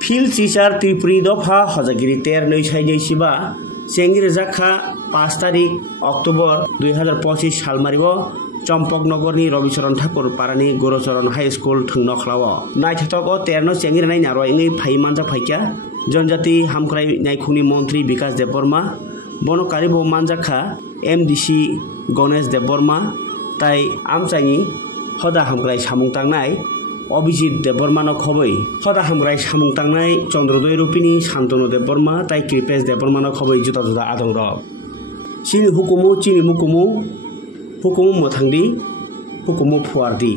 Field teacher Tripuri Dopha Hojagiri Ter Noisai Shiba Sengir Zakha 5 তারিখ October 2025 সাল মারিব চম্পকনগরনি রবিচরণ ঠাকুর পারানি গৌরচরণ high school থুংনখলাও নাইথাতক ও তেরনো চেঙ্গির নাই narrow ইংই phi Manza ফাইকা জনজাতি হামক্রাই নাইখুনি মন্ত্রী বিকাশ দেববর্মা বনকারিব মানজাখা MDC গণেশ দেববর্মা তাই আমচাইনি হদা হামক্রাই সামুং তাংনাই অভিজিৎ দেববর্মান খবই হদা হামগ্রাই সামুং তাংনাই চন্দ্রদয় রূপিনী শান্তনু দেববর্মা তাই কৃপেশ দেববর্মান খবই জুতা জুতা আদং রব চিনি হুকুমু চিনি মুকুমু হুকুমু মথাংদি হুকুমু ফুয়ারদি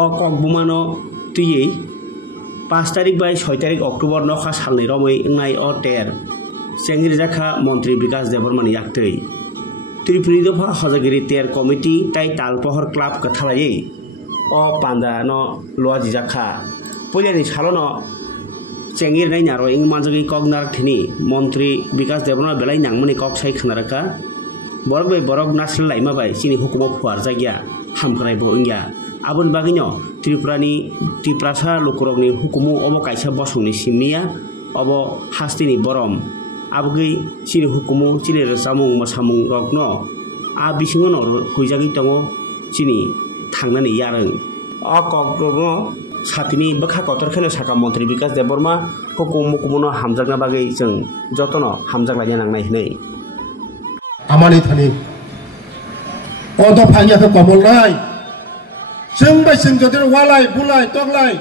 অ ককবুমানো তুইयै 5 তারিখ বাই 6 তারিখ অক্টোবর নখা সালনি রमै इंनाय अ टेर सेंगिर जाखा मंत्री विकास देबबर्मानि याक्तै त्रिपुरी दफा हजागिरि टेर कमिटी ताई तालपहर क्लाब कथालायै अ पांदा न लुआजि जाखा पयलानि सालनो चेंगिर नाय नारो इंग मानजगि कगनार थिनि मंत्री विकास देबबर्मा बेलाय नांमनि कक साइ खनारका बरक बै बरक नासल लाइमा बाय सिनि हुकुम फुआर जागिया हामखरायबो इंगिया आबुन बागिनो त्रिपुरानि तिप्रासा लोकरगनि हुकुमु अबो कायसा बसंनि सिमनिया अबो हास्तिनि बरम आबगै सिनि हुकुमु चिनि सामुं मसामुं रगनो आ बिसिङनो हुइजागि दङो चिनि थांनानै यारं अ ककनो सातिनि बखा कतरखेनो साका मंत्री विकास देबबर्मा हुकुम मुकुमनो हामजागना बागै जों जतनो हामजागलायनो नांनाय हनै आमानि थानि अद फानियाखौ कमलनाय जों बायसिं जदि वालाय बुलाय तगलाय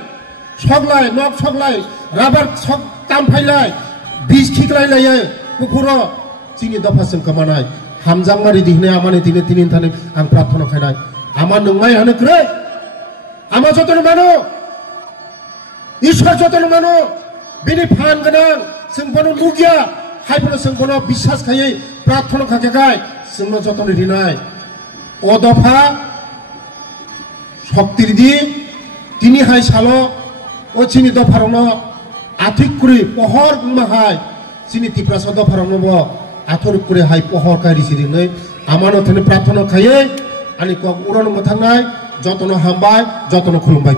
सकलाय नक सकलाय राबार सक तामफायलाय बिस खिकलायलाय कुकुरो जोंनि दफासिम कमानाय हामजांमारि दिहनाय आमानि दिनै दिनै थानि आं प्रार्थना खायनाय आमा नंनाय हानोख्रै आमा जतन मानो ईश्वर जतन मानो बिनि फान गोनां जोंफोरनो लुगिया हायफोरनो जोंफोरनो बिश्वास खायै प्रार्थना खाखाय जोंनो जतन दिनाय अदफा शक्तिरदि तिनि हाय सालो ओ चिनि दफारनो आथिकुरि पहर माहाय चिनि तिप्रासा दफारनो आथरकुरि हाय पहर कारि सिरिनै आमानो थने प्रार्थना खायै आनि कक उरन मथांनाय जतन हामबाय जतन खुलुमबाय।